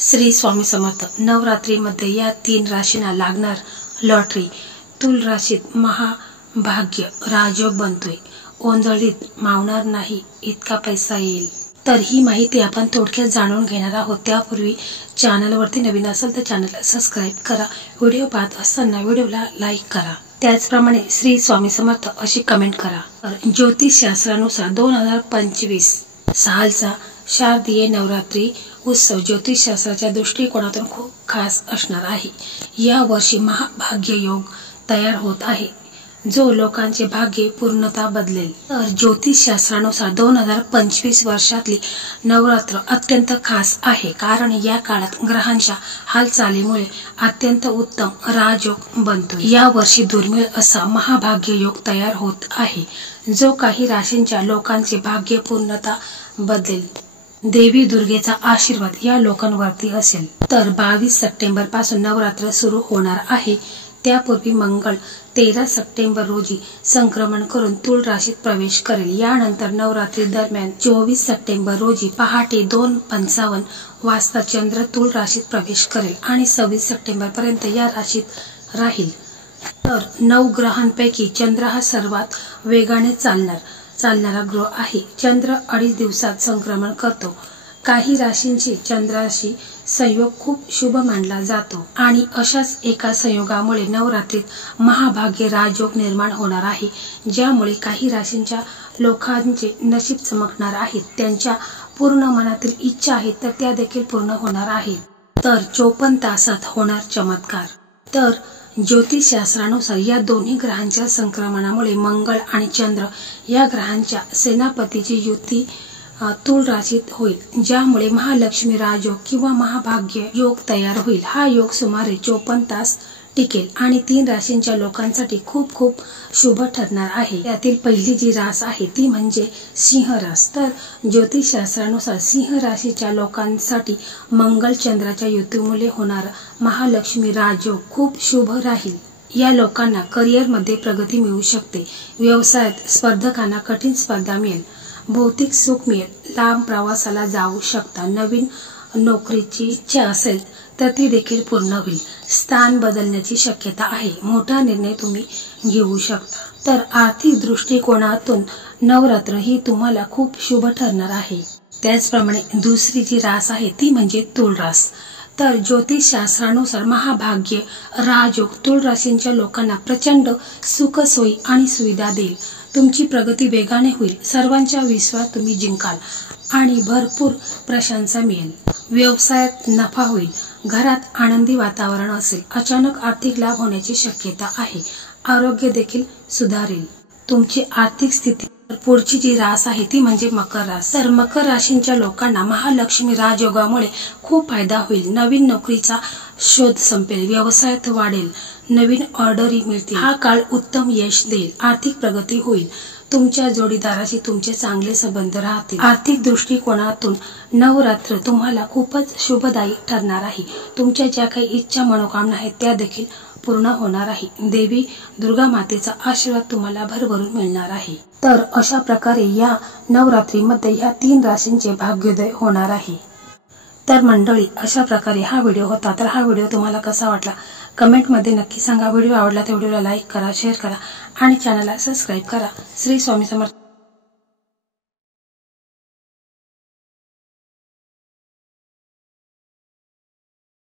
श्री स्वामी समर्थ। नवरात्रीमध्ये या 3 राशींना लागणार लॉटरी। तुल राशीत महाभाग्य राजयोग बनतोय। ओंजळीत मावणार नाही इतका पैसा येईल। तर ही माहिती आपण थोडक्यात जाणून घेणार आहोत। त्यापूर्वी चॅनलवरती नवीन असेल तर चॅनलला सबस्क्राइब करा। व्हिडिओ पाहत असताना व्हिडिओला लाईक करा। त्याचप्रमाणे श्री स्वामी समर्थ अशी कमेंट करा। ज्योतिष शास्त्रानुसार 2025 सालचा शारदीय नवरात्री उत्सव ज्योतिष शास्त्राच्या दृष्टिकोनातून खूप खास असणार आहे। या वर्षी महाभाग्य योग तयार होत आहे, जो लोकांचे भाग्य पूर्णता बदलेल। तर ज्योतिष शास्त्रानुसार 2025 वर्षातली नवरात्र अत्यंत खास आहे, कारण या काळात ग्रहांच्या हालचालीमुळे अत्यंत उत्तम राजयोग बनतो। या वर्षी दुर्मिळ असा महाभाग्य योग तयार होत आहे, जो काही राशींच्या लोकांचे भाग्य पूर्णता बदलेल। देवी दुर्गेचा आशीर्वाद या लोकांवरती असेल। तर 22 सप्टेंबर पासून नवरात्र सुरू होणार आहे। त्यापूर्वी मंगळ 13 सप्टेंबर रोजी संक्रमण करून तुळ राशीत प्रवेश करेल। यानंतर नवरात्री दरम्यान 24 सप्टेंबर रोजी पहाटे 2:55 वाजता चंद्र तुळ राशीत प्रवेश करेल आणि 26 सप्टेंबर पर्यंत या राशीत राहील। तर 9 ग्रहांपैकी चंद्र हा सर्वात वेगाने चालणारा ग्रह आहे। चंद्र 2.5 दिवसात संक्रमण करतो। काही राशींचे चंद्राशी संयोग खूप शुभ मानला जातो आणि अशाच एका संयोगामुळे नवरात्रीत महाभाग्य राजयोग निर्माण होणार आहे, ज्यामुळे काही राशींच्या लोकांचे नशीब चमकणार आहे। त्यांच्या पूर्ण मनातील इच्छा आहेत तर त्या देखील पूर्ण होणार आहेत। तर 54 तासात होणार चमत्कार। तर ज्योतिष शास्त्रानुसार या दोन्ही ग्रहांच्या संक्रमणामुळे मंगळ आणि चंद्र या ग्रहांच्या सेनापतीची युती तुळ राशीत होईल, ज्यामुळे महालक्ष्मी राजयोग किंवा महाभाग्य योग तयार होईल। हा योग सुमारे 54 तास टिकेल आणि 3 राशींच्या लोकांसाठी खूप खूप शुभ ठरणार आहे। यातील पहिली जी रास आहे ती म्हणजे सिंह रास। तर ज्योतिष शास्त्रानुसार सिंह राशीच्या लोकांसाठी मंगळ चंद्राच्या युतीमुळे होणार महालक्ष्मी राजयोग खूप शुभ राहील। या लोकांना करिअरमध्ये प्रगती मिळू शकते। व्यवसायात स्पर्धकांना कठीण स्पर्धा मिळेल। भौतिक सुख मिळेल। लांब प्रवासाला जाऊ शकता। नवीन नोकरीची इच्छा असेल तर ती देखील पूर्ण होईल। स्थान बदलण्याची शक्यता आहे। मोठा निर्णय तुम्ही घेऊ शकता। तर आर्थिक दृष्टिकोनातून नवरात्र ही तुम्हाला खूप शुभ ठरणार आहे। त्याचप्रमाणे दुसरी जी रास आहे ती म्हणजे तुळ रास। तर ज्योतिष शास्त्रानुसार महाभाग्य राजयोग तुळ राशींच्या लोकांना प्रचंड सुख सोयी आणि सुविधा देईल। तुमची प्रगती वेगाने होईल। सर्वांचा विश्वास तुम्ही जिंकाल आणि भरपूर प्रशंसा मिळेल। व्यवसायात नफा होईल। घरात आनंदी वातावरण असेल। अचानक आर्थिक लाभ होण्याची शक्यता आहे। आरोग्य देखील सुधारेल। तुमची आर्थिक स्थिती। पुढची जी रास आहे ती म्हणजे मकर रास। तर मकर राशींच्या लोकांना महालक्ष्मी राजयोगामुळे खूप फायदा होईल। नवीन नोकरीचा शोध संपेल। व्यवसायात वाढेल। नवीन ऑर्डरी मिळतील। हा काळ उत्तम यश देईल। आर्थिक प्रगती होईल। तुमच्या जोडीदाराशी तुमचे चांगले संबंध राहतील। आर्थिक दृष्टिकोनातून नवरात्र तुम्हाला खूपच शुभदायी ठरणार आहे। तुमच्या ज्या काही इच्छा मनोकामना आहेत त्या देखील पूर्ण होणार आहे। देवी दुर्गा मातेचा आशीर्वाद तुम्हाला भरभरून मिळणार आहे। तर अशा प्रकारे या नवरात्रीमध्ये या 3 राशींचे भाग्योदय होणार आहे। तर मंडळी, अशा प्रकारे हा व्हिडिओ होता। तर हा व्हिडिओ तुम्हाला कसा वाटला कमेंटमध्ये नक्की सांगा। व्हिडिओ आवडला तर व्हिडिओला लाईक करा, शेअर करा आणि चॅनलला सबस्क्राइब करा। श्री स्वामी समर्थ।